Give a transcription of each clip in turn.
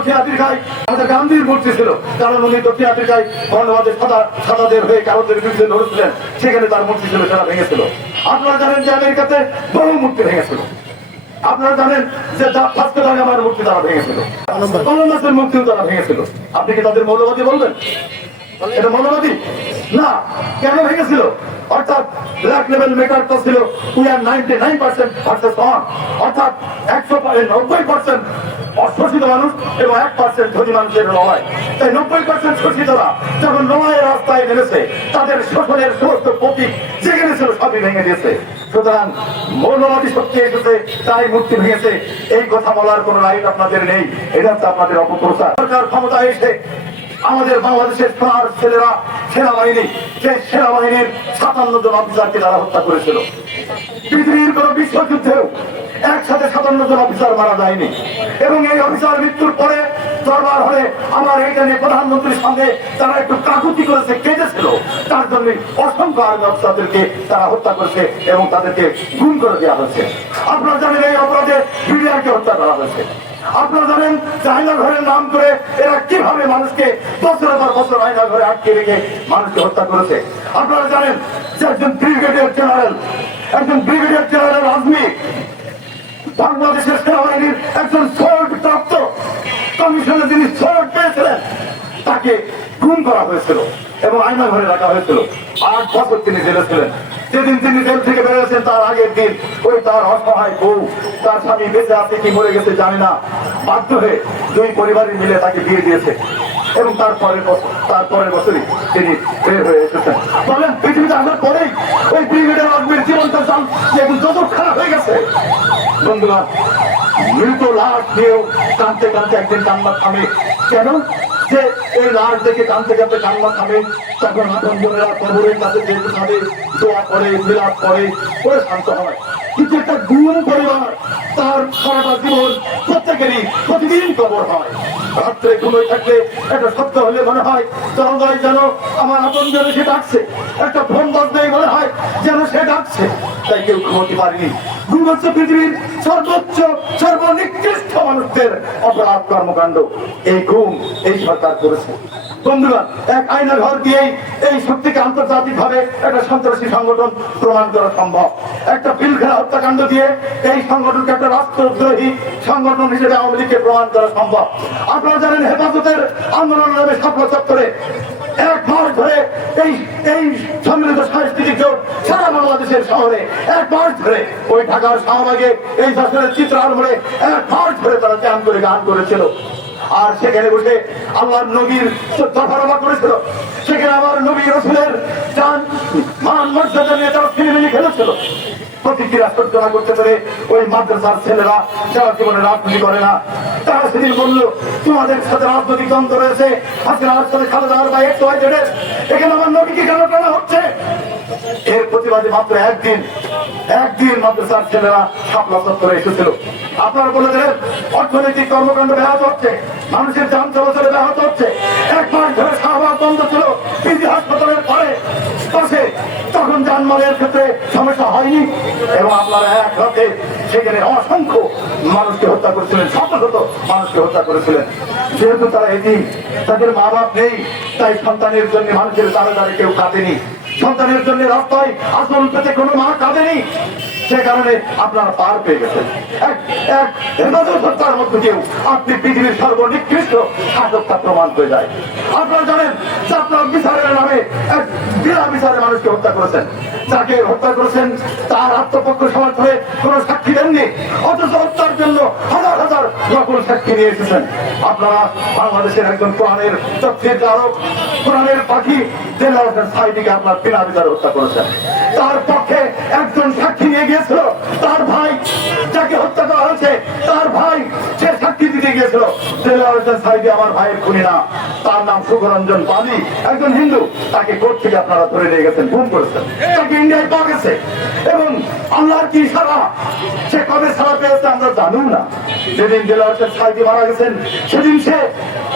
দক্ষিণ আফ্রিকায় আমাদের গান্ধীর মূর্তি ছিল, কারণ উনি দক্ষিণ আফ্রিকায় বর্ণবাদের সাদাদের হয়ে কারণদের বিরুদ্ধে লড়েছিলেন, সেখানে তার মূর্তি ছিল, সেটা ভেঙেছিল। আপনারা জানেন যে আমেরিকাতে বহু মূর্তি ভেঙেছিল। আপনারা জানেন যে ভাস্কো দা গামার মূর্তি তারা ভেঙেছিল, কলম্বাসের মূর্তিও তারা ভেঙেছিল। আপনি কি তাদের মৌলবাদী বলবেন? এটা মৌলবাদী না। কেন ভেঙেছিল? অর্থাৎ ব্ল্যাক লেভেল মেটারটা ছিল উই আর 99% ভার্সেস 1, অর্থাৎ 90% অশোষিত মানুষ এবং 1% ধনী মানুষের লড়াই। তাই 90% শোষিতরা যখন লড়াইয়ের রাস্তায় নেমেছে, তাদের শোষণের সমস্ত প্রতীক যেখানে ছিল সবই ভেঙে দিয়েছে। সুতরাং মৌলবাদী শক্তি এসেছে, তাই মূর্তি ভেঙেছে, এই কথা বলার কোন রাইট আপনাদের নেই। এটা হচ্ছে আপনাদের অপপ্রচার। সরকার ক্ষমতায় এসে আমাদের বাংলাদেশের সোনার ছেলেরা সেনাবাহিনী, সেই সেনাবাহিনীর 57 জন অফিসারকে তারা হত্যা করেছিল। পৃথিবীর কোন বিশ্বযুদ্ধেও একসাথে 57 জন অফিসার মারা যায়নি। এবং এই অফিসার মৃত্যুর পরে দরবার হলে আমার এইটা নিয়ে প্রধানমন্ত্রীর সঙ্গে তারা একটু কাকুতি করেছে, কেঁদেছিল। তার জন্য অসংখ্য আর্মি অফিসারদেরকে তারা হত্যা করেছে এবং তাদেরকে গুম করে দেওয়া হয়েছে। আপনারা জানেন এই অপরাধে বিডিআরকে হত্যা করা হয়েছে। আপনারা জানেন যে আয়না ঘরের নাম করে এরা কিভাবে মানুষকে বছরের পর বছর আয়না ঘরে আটকে রেখে মানুষকে হত্যা করেছে। আপনারা জানেন যে একজন ব্রিগেডিয়ার জেনারেল আজমি বাংলাদেশের সেনাবাহিনীর একজন সোল্ড প্রাপ্ত কমিশনে যিনি সোল্ড পেয়েছিলেন, তাকে গুম করা হয়েছিল এবং আয়না ঘরে রাখা হয়েছিল। 8 বছর তিনি জেলে ছিলেন। যেদিন তিনি জেল থেকে বেরিয়েছেন তার আগের দিন ওই তার অসহায় বউ, তার স্বামী বেঁচে আছে কি মরে গেছে জানি না, বাধ্য হয়ে 2 পরিবারের মিলে তাকে বিয়ে দিয়েছে এবং তারপরের বছরই তিনি বের হয়ে এসেছেন। বলেন পৃথিবীতে আসার পরেই ওই ব্রিগেডিয়ার আজমির জীবনটা এখন যত খারাপ হয়ে গেছে। বন্ধুরা, মৃত লাশ নিয়েও কাঁদতে কাঁদতে একদিন কান্না থামে। কেন? যে এই লাশ দেখে কাঁদতে কাঁদতে কান্না থামে, তখন আপনজনেরা কবরের কাছে যেতে থাকে, দোয়া করে, বিলাপ করে, শান্ত হয়। কিন্তু একটা গুম পরিবার, তার সারাটা জীবন প্রত্যেকেরই প্রতিদিন কবর হয়। রাত্রে ঘুমিয়ে থাকলে একটা সত্য হলে মনে হয় দরজায় যেন আমার আপনজনে সে ডাকছে, একটা ফোন বাজলেই মনে হয় যেন সে ডাকছে, তাই কেউ ঘুমোতে পারেনি। ঘুম হচ্ছে পৃথিবীর সর্বোচ্চ সর্বনিকৃষ্ট মানুষদের অপরাধ কর্মকাণ্ড। এই ঘুম এই সরকার করেছে। বন্ধুরা, এক আয়না ঘর দিয়েই এই শক্তিকে আন্তর্জাতিক ভাবে একটা সন্ত্রাসী সংগঠন প্রমাণ করা সম্ভব। একটা পিলখানা হত্যাকাণ্ড দিয়ে এই সংগঠনকে একটা রাষ্ট্রদ্রোহী সংগঠন হিসেবে আওয়ামী লীগকে প্রমাণ করা সম্ভব। আপনারা জানেন হেফাজতের আন্দোলন নামে শাপলা চত্বরে 1 মাস ধরে এই সম্মিলিত সাংস্কৃতিক জোট সারা বাংলাদেশের শহরে 1 মাস ধরে, ওই ঢাকার শাহবাগে এই যশোরের চিত্রার মোড়ে 1 মাস ধরে তারা জ্যাম করে গান করেছিল। আর সেখানে বসে আল্লাহর নবীর দফারফা করেছিল। সেখানে আমার নবী রাসূলের জান মান মর্যাদা নিয়ে তারা ছিনিমিনি খেলেছিল। প্রতিক্রিয়া সজ্জনা করতে পেরে ওই মাদ্রাসার ছেলেরা যারা জীবনে রাজনীতি করে না, তারা সেদিন বললো তোমাদের সাথে রাজনৈতিক দ্বন্দ্ব রয়েছে, হাসিনার সাথে খালেদার বা এখানে আমার নবীকে কেন টানা হচ্ছে? এর প্রতিবাদে মাত্র একদিন মাদ্রাসার ছেলেরা শাপলা চত্বরে এসেছিল। আপনারা বলে দিলেন অর্থনৈতিক কর্মকাণ্ড ব্যাহত হচ্ছে, মানুষের যান চলাচলে ব্যাহত হচ্ছে। 1 মাস ধরে শাহবাগ বন্ধ ছিল পিজি হাসপাতালের পাশে, তখন যানবাহনের ক্ষেত্রে সমস্যা হয়নি এবং আপনারা এক রাতে সেখানে অসংখ্য মানুষকে হত্যা করেছিলেন, শত শত মানুষকে হত্যা করেছিলেন। যেহেতু তারা এতিম, তাদের মা বাপ নেই, তাই সন্তানের জন্য মানুষের দ্বারে দ্বারে কেউ কাঁদেনি, সন্তানের জন্য রাস্তায় আসল পেতে কোনো মা কাঁদেনি। সে কারণে আপনারা পার পেয়ে গেছেন। হত্যার মধ্যে কেউ আপনি পৃথিবীর সর্বনিকৃষ্ট শাসকতা প্রমাণ হয়ে যায়। আপনারা জানেন যে আপনার বিচারের নামে এক বিনা বিচারে মানুষকে হত্যা করেছেন। যাকে হত্যা করেছেন তার আত্মপক্ষ সমর্থনে কোন সাক্ষী দেননি, অথচ হত্যার জন্য হাজার হাজার নকল সাক্ষী নিয়ে এসেছেন। আপনারা বাংলাদেশের একজন কোরআনের তথ্যের কারক, কোরআনের পাখি দেলোয়ার হোসেন সাঈদীকে আপনার বিনা বিচারে হত্যা করেছেন। তার পক্ষে একজন সাক্ষী নিয়ে গিয়েছিল, তার ভাই যাকে হত্যা করা হয়েছে, তার ভাই সে সাক্ষী দিতে গিয়েছিল দেলোয়ার হোসেন সাঈদী আমার ভাইয়ের খুনি না, তার নাম সুখরঞ্জন পালি, একজন হিন্দু। তাকে কোর্ট থেকে আপনারা ধরে নিয়ে গেছেন, গুম করেছেন, তাকে ইন্ডিয়ায় পাওয়া গেছে। এবং আল্লাহর কি সারা, সে কবে সারা পেয়েছে আমরা জানুন না। যেদিন দেলোয়ার হোসেন সাঈদী মারা গেছেন সেদিন সে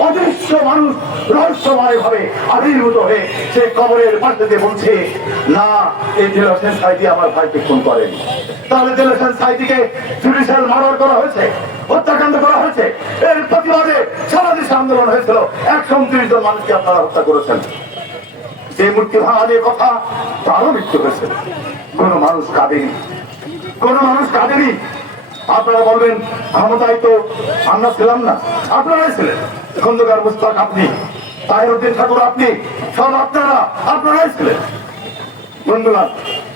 অদৃশ্য মানুষ রহস্যময় ভাবে আবির্ভূত হয়ে সে কবরের পাশে দিয়ে বলছে না, এই দেলোয়ার হোসেন সাঈদী আমার ভাইকে খুন করেন। তাহলে দেলোয়ার হোসেন সাঈদীকে জুডিশিয়াল মার্ডার করা হয়েছে, হত্যাকাণ্ড করা হয়েছে। এর প্রতিবাদে সারা দেশে আন্দোলন হয়েছিল। 129 জন মানুষকে আপনারা হত্যা করেছেন। যে মূর্তি ভাঙা নিয়ে কথা তারও মৃত্যু হয়েছে, কোন মানুষ কাঁদেনি, কোন মানুষ কাঁদেনি। আপনারা বলবেন ক্ষমতায় তো আমরা ছিলাম না, আপনারাই ছিলেন। খন্দকার মুশতাক আপনি, তাহিরউদ্দিন ঠাকুর আপনি, সব আপনারাই ছিলেন। বন্ধুরা,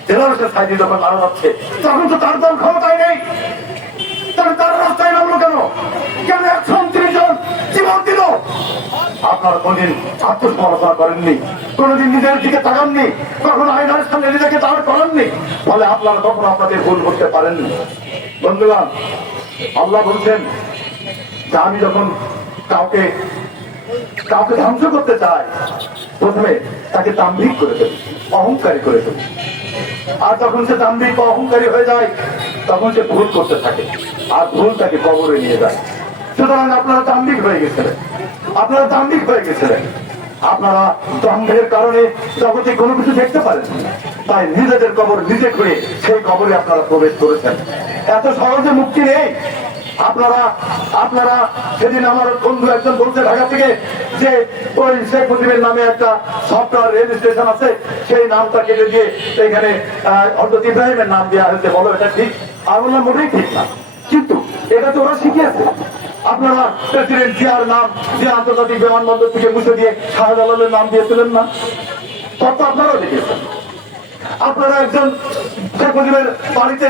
জেনারেশন সাইডে যখন মারা যাচ্ছে তখন তো তার দল ক্ষমতায় নেই, তাহলে তার রাস্তায় নামলো কেন? কেন 129 জন জীবন দিল? আপনারা কোনদিন আত্মসমালোচনা করেননি, কোনদিন নিজের দিকে তাকাননি, কখনো আয়নার সামনে নিজেকে দাঁড় করাননি, ফলে আপনারা কখনো আপনাদের ভুল করতে পারেননি। বন্ধুরা, আল্লাহ বলছেন যে আমি যখন কাউকে ধ্বংস করতে চাই, প্রথমে তাকে দাম্ভিক করে দেব, অহংকারী করে দেব। আর যখন সে দাম্ভিক বা অহংকারী হয়ে যায় তখন সে ভুল করতে থাকে, আর ভুল তাকে কবরে নিয়ে যায়। সুতরাং আপনারা দাম্ভিক হয়ে গেছিলেন, আপনারা দম্ভের কারণে জগতে কোনো কিছু দেখতে পারেন, তাই নিজেদের কবর নিজে খুঁড়ে সেই কবরে আপনারা প্রবেশ করেছেন। এত সহজে মুক্তি নেই। আপনারা সেদিন আমার বন্ধু একজন বলছে ঢাকা থেকে যে ওই শেখ মুজিবের নামে একটা সফটওয়্যার রেজিস্ট্রেশন আছে, সেই নামটা কেটে দিয়ে এখানে হযরত ইব্রাহিমের নাম দেওয়া হয়েছে। বলো এটা ঠিক? আর বললাম মোটেই ঠিক না, কিন্তু এটা তো ওরা শিখিয়েছে। আপনারা প্রেসিডেন্ট জিয়ার নাম জিয়া আন্তর্জাতিক বিমানবন্দর থেকে মুছে দিয়ে শাহজালালের নাম দিয়েছিলেন না? তত আপনারাও লিখেছেন। আপনারা একজন শেখ মুজিবের বাড়িতে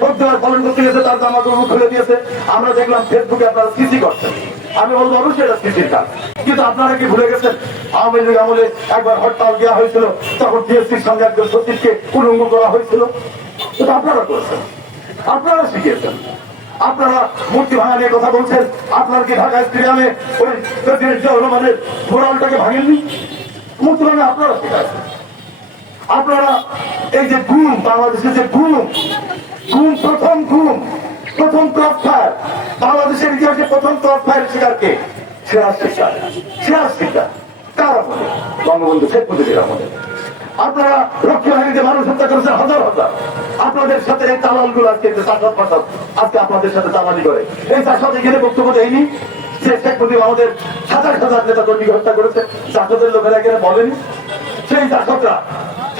ভোট দেওয়ার পালন করতে গেছে, তার জামা কাপড় খুলে দিয়েছে। আমরা দেখলাম ফেসবুকে আপনারা সিসি করছেন। আমি বলবো অবশ্যই এটা সিসির কাজ, কিন্তু আপনারা কি ভুলে গেছেন আওয়ামী লীগ আমলে একবার হরতাল দেওয়া হয়েছিল, তখন টিএসসির সঙ্গে একজন সচিবকে উলঙ্গ করা হয়েছিল। এটা আপনারা করেছেন, আপনারা শিখিয়েছেন। আপনারা মূর্তি ভাঙা নিয়ে কথা বলছেন, আপনার কি ঢাকা স্টেডিয়ামে ওই প্রেসিডেন্ট জিয়া রহমানের মোরালটাকে ভাঙেননি? মূর্তি ভাঙা আপনারা শিখাচ্ছেন। আপনারা এই যে গুম, বাংলাদেশের যে গুম, প্রথম ক্রস ফায়ার, বাংলাদেশের ইতিহাসে প্রথম ক্রস ফায়ার শিকারকে সেরা শিকার কারা বলে? বঙ্গবন্ধু শেখ মুজিবুর রহমান। আপনারা রক্ষী বাহিনীতে মানুষ হত্যা করেছেন হাজার হাজার। আপনাদের সাথে এই দালাল গুলো আজকে আজকে আপনাদের সাথে দালালি করে। এই চাষাদ এখানে বক্তব্য দেয়নি যে শেখ মুজিব আমাদের হাজার হাজার নেতা কর্মীকে হত্যা করেছে, চাষাদের লোকেরা এখানে বলেনি। সেই চাষকরা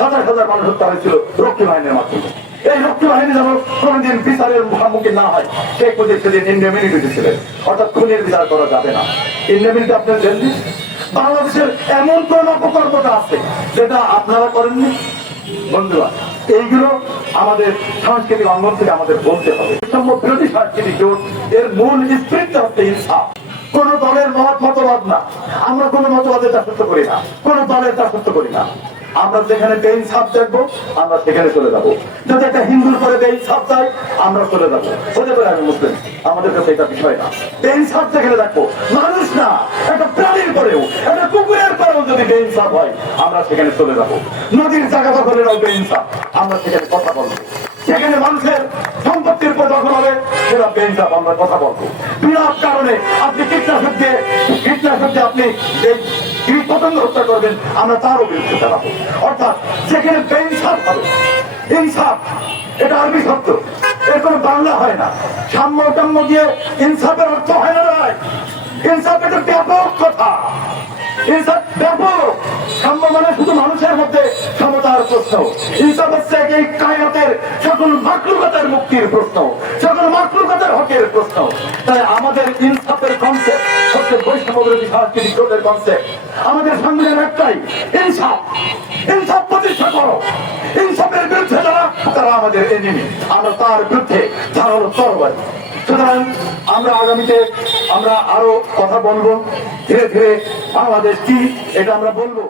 হাজার হাজার মানুষ হত্যা হয়েছিল রক্ষী বাহিনীর মাধ্যমে। এই রক্ষী বাহিনী যেন কোনদিন বিচারের মুখোমুখি না হয়, শেখ মুজিব সেদিন ইন্ডেমিনিটি দিয়েছিলেন, অর্থাৎ খুনের বিচার করা যাবে না। ইন্ডেমিনিটি আপনার দেননি। বাংলাদেশের এমন কোন অপকর্মটা আছে যেটা আপনারা করেননি? বন্ধুরা, এইগুলো আমাদের সাংস্কৃতিক অঙ্গন থেকে আমাদের বলতে হবে। বিরোধী সাংস্কৃতিক জোট এর মূল স্পিরিটটা হচ্ছে ইনসাফ। কোন দলের মতবাদ না, আমরা কোন মতবাদের দাসত্ব করি না, কোন দলের দাসত্ব করি না। আমরা যেখানে বেইনসাফ দেখবো আমরা সেখানে চলে যাবো। যদি একটা হিন্দুর করে বেইনসাফ চাই আমরা চলে যাবো। হতে পারে আমি মুসলিম, আমাদের কাছে এটা বিষয় না। বেইনসাফ যেখানে দেখবো, মানুষ না একটা প্রাণীর পরেও, একটা কুকুরের পরেও যদি বেইনসাফ হয় আমরা সেখানে চলে যাবো। নদীর জায়গা দখলেরও বেইনসাফ, আমরা সেখানে কথা বলবো। সেখানে মানুষের সম্পত্তির উপর দখল হবে, সেটা বেইনসাফ, আমরা কথা বলবো। বিরাট কারণে আপনি কীটনাশক দিয়ে আপনি কীট পতঙ্গ হত্যা করবেন, আমরা তারও বিরুদ্ধে চালাবো। অর্থাৎ যেখানে বেইনসাফ হবে, ইনসাফ এটা আরবি শব্দ, এর কোনো বাংলা হয় না। সাম্য টাম্য দিয়ে ইনসাফের অর্থ হয় না। ইনসাফ এটা ব্যাপক কথা, ইনসাফ ব্যাপক। সাম্য মানে শুধু মানুষের মধ্যে সমতার প্রশ্ন। ইনসাফ হচ্ছে এই কায়নাতের সকল মাকলুকাতের মুক্তির প্রশ্ন, সকল মাকলুকাতের হকের প্রশ্ন। তাই আমাদের ইনসাফের কনসেপ্ট হচ্ছে বৈষম্য বিরোধী সাংস্কৃতিক জোটের কনসেপ্ট। আমাদের সংবিধান একটাই, ইনসাফ। ইনসাফ প্রতিষ্ঠা করো। ইনসাফের বিরুদ্ধে যারা, তারা আমাদের এনিমি, আমরা তার বিরুদ্ধে ধারালো তরবারি। সুতরাং আমরা আগামীতে আমরা আরো কথা বলবো, ধীরে ধীরে বাংলাদেশ কি এটা আমরা বলবো।